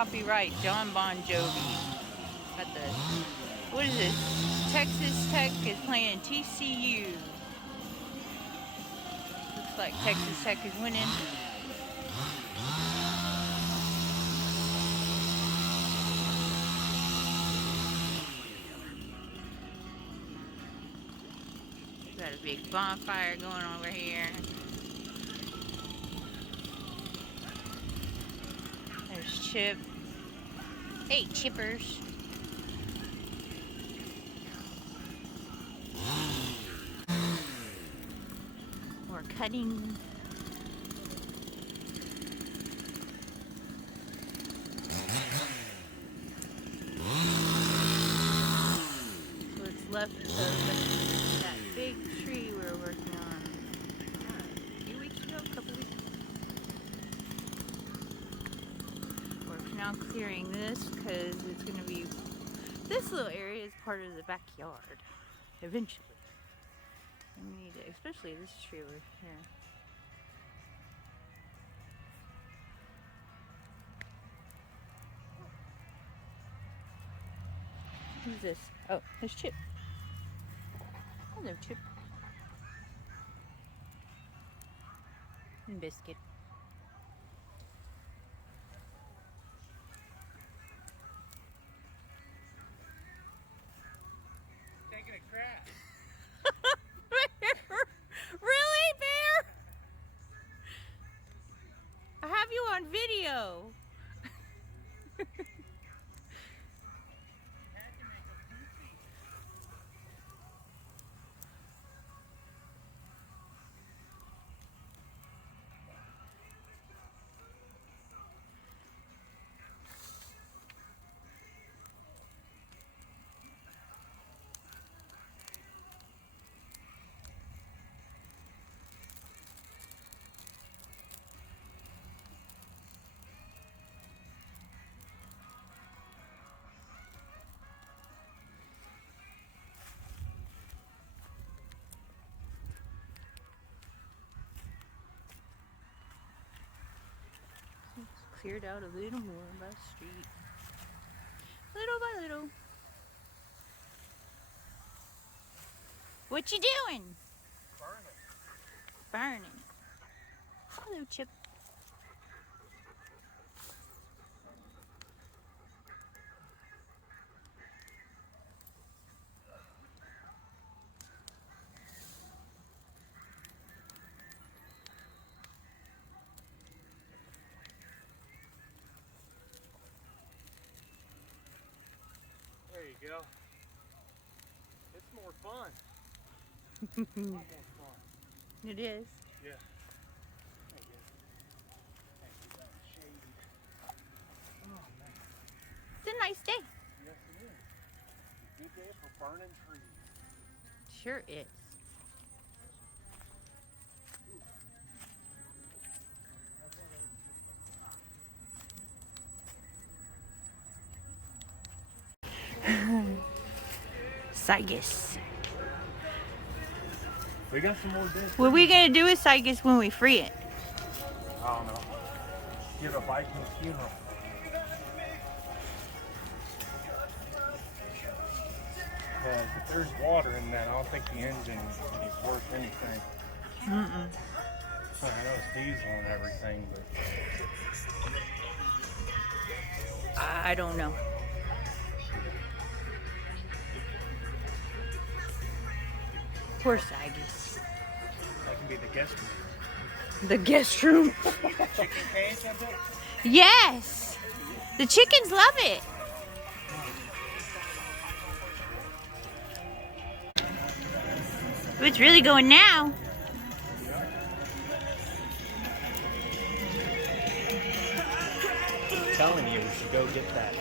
Copyright John Bon Jovi. Got the, what is this? Texas Tech is playing TCU. Looks like Texas Tech is winning. Got a big bonfire going on over here. There's Chip. Hey, Chippers. More cutting. What's left of that big tree we were working on a few weeks ago, a couple weeks ago. We're now clearing this because it's going to be, this little area is part of the backyard eventually. And we need to, especially this tree over here. Who's this? Oh, there's Chip. Hello, Chip. And Biscuit. Taking a crap. Bear? Really, Bear? I have you on video. Cleared out a little more by the street. Little by little. What you doing? Burning. Burning. Hello, Chip. There you go. It's more fun. A lot more fun. It is. Yeah. Thank you. Thank you. That was shady. Oh, man. It's a nice day. Yes, it is. Good day for burning trees. Sure is. Cygus. We got some more dead. What are we gonna do with Cygus when we free it? I don't know. Give a Viking funeral. If there's water in that, I don't think the engine is worth anything. Mm-mm. I know it's diesel and everything, but I don't know. Poor Cygus. that can be the guest room. The guest room. Chicken cage, I bet? Yes! The chickens love it. It's really going now. I'm telling you, we should go get that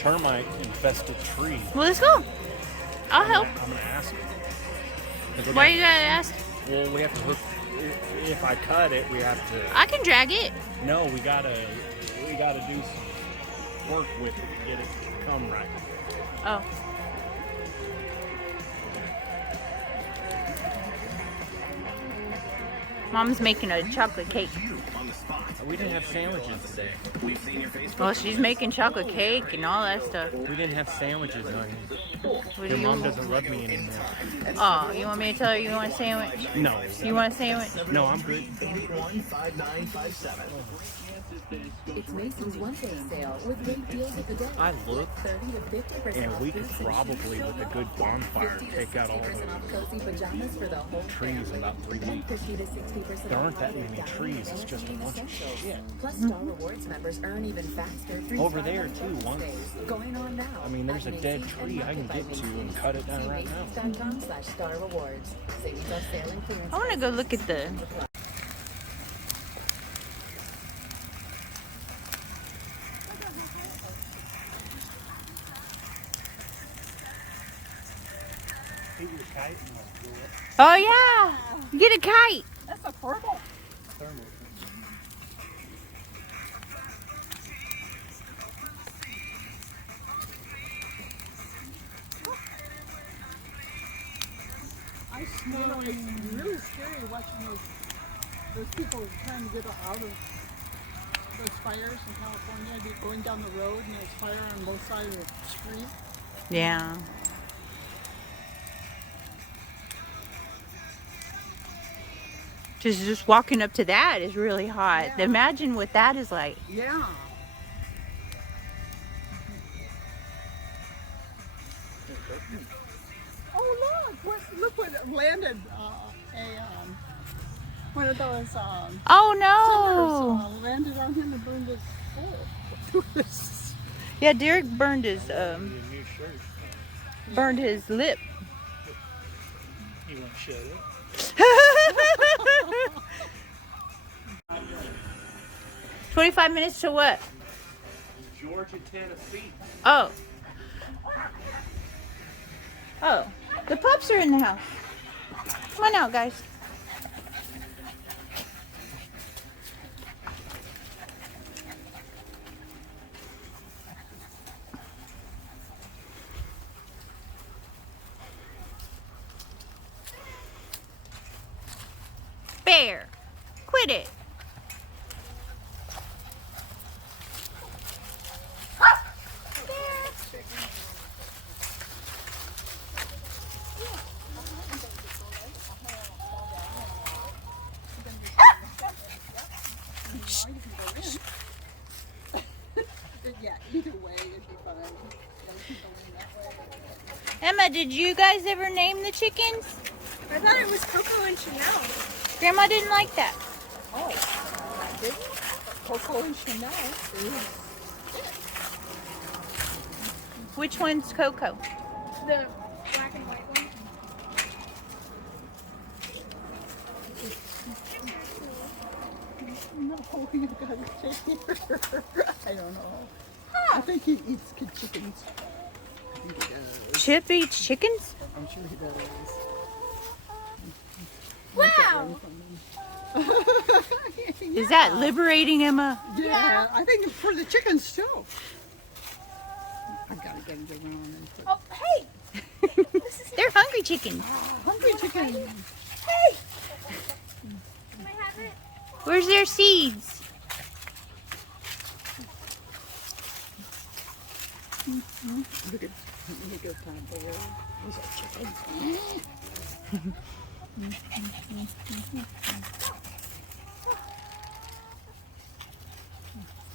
termite infested tree. Well, let's go. I'll help. I'm gonna ask him. Why you gotta ask? Well, we have to hook. If I cut it, we have to. I can drag it. No, we gotta do some work with it to get it to come right. Oh. Mom's making a chocolate cake. On the spot. We didn't have sandwiches today. Well, she's making chocolate cake and all that stuff. We didn't have sandwiches, honey. What Your do mom you? doesn't love me anymore. Oh, you want me to tell her you want a sandwich? No. You want a sandwich? No, I'm good. It's Macy's One Day Sale with great deals of the day. I looked, 30 to 50% and off we could boots and probably, shoes. with a good bonfire, 50 to take out all 60% off cozy pajamas for the whole the trees in about 3 family. weeks. 50 to 60% There off aren't that other many dining trees. It's and just a entertaining bunch of essentials. shit. Plus, Star Rewards members earn even faster. Free Over Star there, on too, Tuesdays. once. Going on now. I mean, there's at a dead Macy's tree I can Market by get to and Macy's. cut it down See right now. Macy's.com/Star Rewards. Savings are sailing clearance. I want to go look at the. Eat your kite and I'll blow up. Oh yeah, get a kite. That's a purple. Thermal. I smell it's really scary watching those people trying to get out of those fires in California. They're going down the road and there's fire on both sides of the street. Yeah. Just walking up to that is really hot. Yeah. Imagine what that is like. Yeah. Oh look what landed one of those Oh no! landed on him and burned his hole. Yeah, Derek burned his Need a new shirt. burned his lip. You won't shut it. 25 minutes to what? Georgia, Tennessee. Oh. Oh. The pups are in the house. Come on out, guys. Bear, quit it. Yeah, either way it'd be fine. Yeah, we can go in that way. Emma, did you guys ever name the chickens? I thought it was Coco and Chanel. Grandma didn't like that. Oh, I didn't. Coco and Chanel. Which one's Coco? The black and white one. No, you gotta take her. I don't know. I think he eats good chickens. I think he does. Chip eats chickens? I'm sure he does. Wow! Is that liberating, Emma? Yeah, I think for the chickens too. I gotta get it around and put Oh, hey! They're hungry chickens. hungry chickens. Hey! Can I have it? Where's their seeds? Look at time for those are chickens.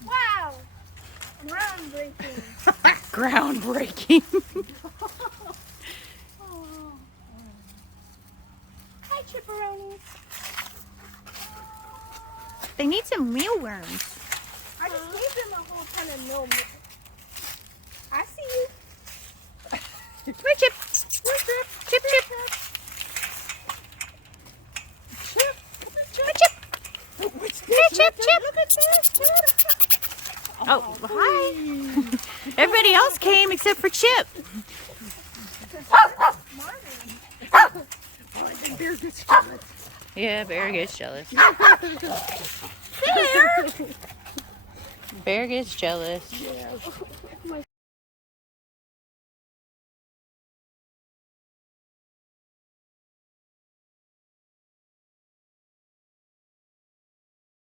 Wow! Groundbreaking. Groundbreaking. Hi, Chipperonis. They need some mealworms. I just gave them a whole ton of milk. I see you. Where Chip? Chip, Chip. Chip. Chip. What's Hey, Chip, Chip. Look at this. Oh, hi. Everybody else came except for Chip. Oh, I think Bear gets jealous. Yeah, Bear gets jealous. There! Bear gets jealous. Yeah.